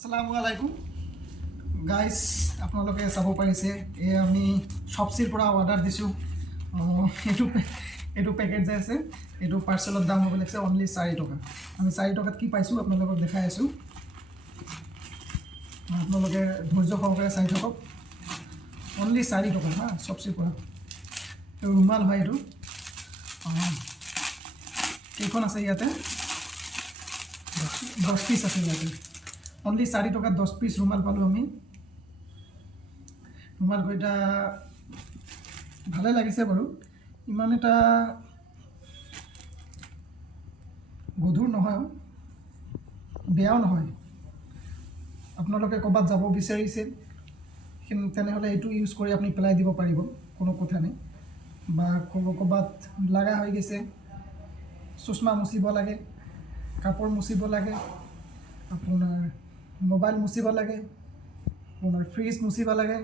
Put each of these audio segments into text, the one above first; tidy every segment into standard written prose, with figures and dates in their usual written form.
আসসালামু আলাইকুম গাইজ, আপোনালোকে চাব পাৰিছে এই আমি শ্বপচিৰ পৰা অৰ্ডাৰ দিছোঁ। এইটো পেকেট যে আছে এইটো পাৰ্চেলৰ দাম হ'ব লাগিছে অনলি 4 টকা। আমি 4 টকাত কি পাইছোঁ আপোনালোকক দেখাই আছোঁ। আপোনালোকে ধৈৰ্য সহকাৰে চাই থাকক। অনলি 4 টকা হা, শ্বপচিৰ পৰা। ৰুমাল হয় এইটো। কেইখন আছে ইয়াতে? 10 পিচ আছে ইয়াতে। অনলি 4 টকাত 10 পিচ ৰুমাল পালোঁ আমি। ৰুমালকেইটা ভালে লাগিছে বাৰু, ইমান এটা গধুৰ নহয়, বেয়াও নহয়। আপোনালোকে ক'ৰবাত যাব বিচাৰিছে তেনেহ'লে এইটো ইউজ কৰি আপুনি পেলাই দিব পাৰিব, কোনো কথা নাই। বা ক'ৰবাত লগা হৈ গৈছে, চশমা মুচিব লাগে, কাপোৰ মুচিব লাগে, আপোনাৰ মোবাইল মুচিব লাগে, আপোনাৰ ফ্ৰিজ মুচিব লাগে,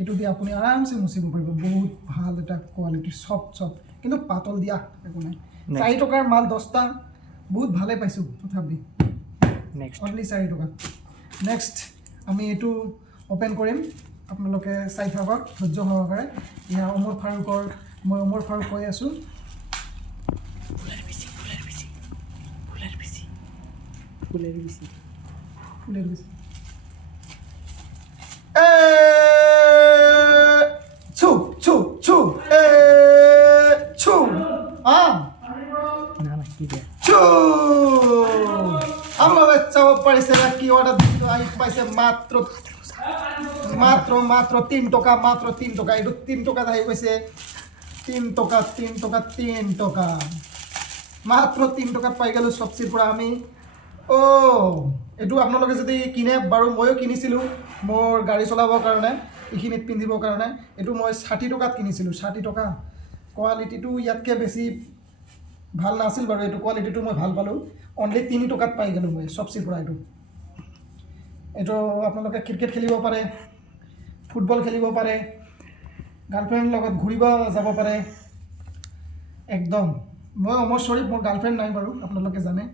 এইটো দি আপুনি আৰামছে মুচিব পাৰিব। বহুত ভাল এটা কোৱালিটি, চফ্ট কিন্তু পাতল দিয়া একো নাই। 4 টকাৰ মাল 10টা, বহুত ভালে পাইছোঁ তথাপি। অনলি 4 টকা। নেক্সট আমি এইটো অ'পেন কৰিম, আপোনালোকে চাই থাকক ধৈৰ্য সহকাৰে। এয়া ওমৰ ফাৰুকৰ, মই ওমৰ ফাৰুক কৈ আছোঁ। ফুলের বিচি ছু ছু ছু ছু ছু। আপনারা চাব পাইছে কি অর্ডার দিছিল, আই পাইছে মাত্র 3 টকা, মাত্র 3 টকা। এইটো 3 টকাত আহি পাইছে 3 টকা, 3 টকা, 3 টকা, মাত্র 3 টকাত পাই গেলোঁ শ্বপচিৰ পৰা আমি। এইটো আপোনালোকে যদি কিনে বাৰু, ময়ো কিনিছিলোঁ মোৰ গাড়ী চলাবৰ কাৰণে, এইখিনিত পিন্ধিবৰ কাৰণে। এইটো মই 60 টকাত কিনিছিলোঁ, 60 টকা। কোৱালিটিটো ইয়াতকৈ বেছি ভাল নাছিল বাৰু, এইটো কোৱালিটিটো মই ভাল পালোঁ। অনলি 3 টকাত পাই গ'লোঁ মই শ্বপচিৰ পৰা। এইটো আপোনালোকে ক্ৰিকেট খেলিব পাৰে, ফুটবল খেলিব পাৰে, গাৰ্লফ্ৰেণ্ডৰ লগত ঘূৰিব যাব পাৰে একদম। মই ওমৰ শ্বৰীফ, মোৰ গাৰ্লফ্ৰেণ্ড নাই বাৰু, আপোনালোকে জানে,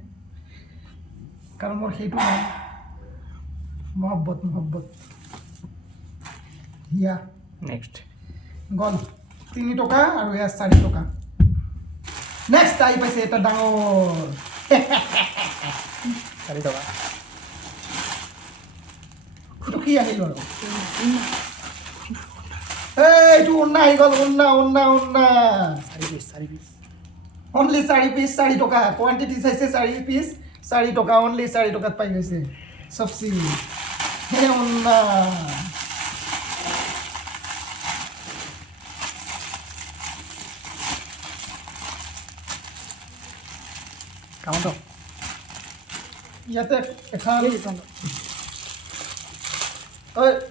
কাৰণ মোৰ সেইটো নাই। মহব্বত হিয়া। নেক্সট গ'ল 3 টকা আৰু এয়া 4 টকা। নেক্সট আহি পাইছে এটা ডাঙৰ 4 টকা। এইটো কি আহিল বাৰু? এইটো ওন্না আহি গ'ল, ওন্না 4 পিস অনলি 4 পিচ 4 টকা। কোৱান্টিটি চাইছে 4 পিচ 4 টকা, অনলি 4 টকাত পাই গৈছে চবচি। হে ওন্না কাউন্ট ইয়াতে এখন।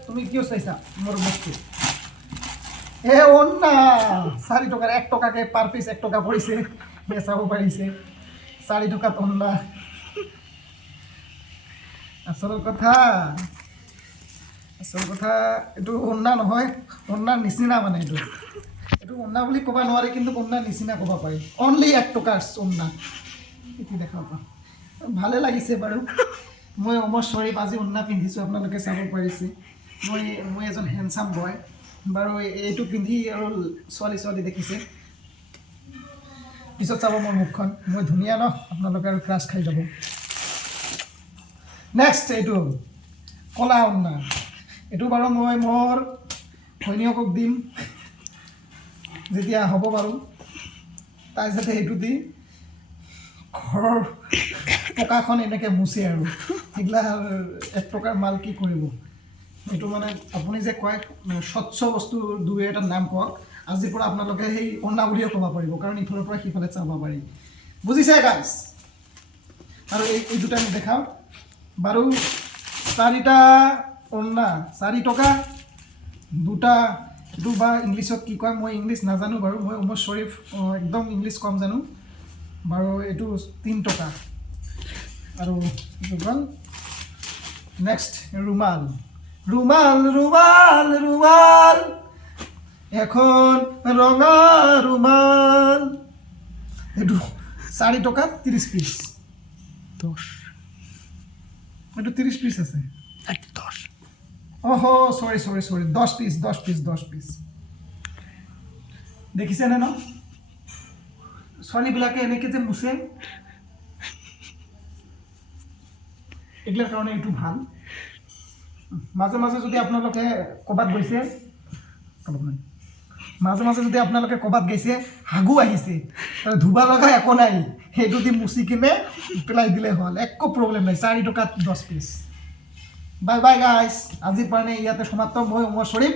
তুমি কিয় চাইছা মোৰ বস্তু? হে ওন্না 4 টকাৰ, 1 টকাকে পাৰ পিচ 1 টকা পৰিছে, চাব পাৰিছে 4 টকাত ওন্না। আচল কথা এইটো ওন্না নহয়, ওন্নাৰ নিচিনা মানে। এইটো ওন্না বুলি ক'ব নোৱাৰি, কিন্তু ওন্নাৰ নিচিনা ক'ব পাৰি। অনলি 1 টকাৰ ওন্না। এইটো দেখা পাওঁ, ভালে লাগিছে বাৰু। মই ওমৰ শ্বৰীফ, আজি ওন্না পিন্ধিছোঁ, আপোনালোকে চাব পাৰিছে। মই এজন হেণ্ডচাম বয় বাৰু। এইটো পিন্ধি আৰু ছোৱালী দেখিছে, পিছত চাব মোৰ মুখখন। মই ধুনীয়া ন, আপোনালোকে আৰু ক্ৰাছ খাই যাব। নেক্সট এইটো কলা ওন্না। এইটো বাৰু মই মোৰ ঘৈণীয়েকক দিম যেতিয়া হ'ব বাৰু, তাই যাতে সেইটো দি ঘৰৰ পকাখন এনেকৈ মুচে আৰু। সেইগিলা 1 টকাৰ মাল কি কৰিব? এইটো মানে আপুনি যে কয় স্বচ্ছ বস্তু 2-এটা নাম কওক, আজিৰ পৰা আপোনালোকে সেই ওন্না বুলিয়ে ক'ব পাৰিব, কাৰণ ইফালৰ পৰা সিফালে চাব পাৰি। বুজিছে গাইজ? আৰু এই দুটা আমি দেখাওঁ বাৰু। 4টা ওন্না 4 টকা, 2টা। এইটো বা ইংলিছত কি কয়, মই ইংলিছ নাজানো বাৰু। মই ওমৰ শ্বৰীফ, একদম ইংলিছ কম জানো বাৰু। এইটো 3 টকা আৰু এইটো গ'ল। নেক্সট ৰুমাল এখন ৰঙা ৰুমাল। এইটো 4 টকাত 30 পিচ। 10 এইটো 30 পিচ আছে 10 অহ সৰি 10 পিচ দেখিছেনে ন ছোৱালীবিলাকে এনেকৈ যে মুছে এইগিলাৰ কাৰণে এইটো ভাল মাজে মাজে যদি আপোনালোকে ক'ৰবাত গৈছে মাজে যদি আপোনালোকে ক'ৰবাত গৈছে হাগু আহিছে ধুবা লগা একো নাই সেইটো দি মুচি কিনে পেলাই দিলে হ'ল একো প্ৰব্লেম নাই 4 টকাত 10 পিচ বাই বাই গাইছ আজিৰ কাৰণে ইয়াতে সমাপ্ত মই উমৰ শ্বৰীফ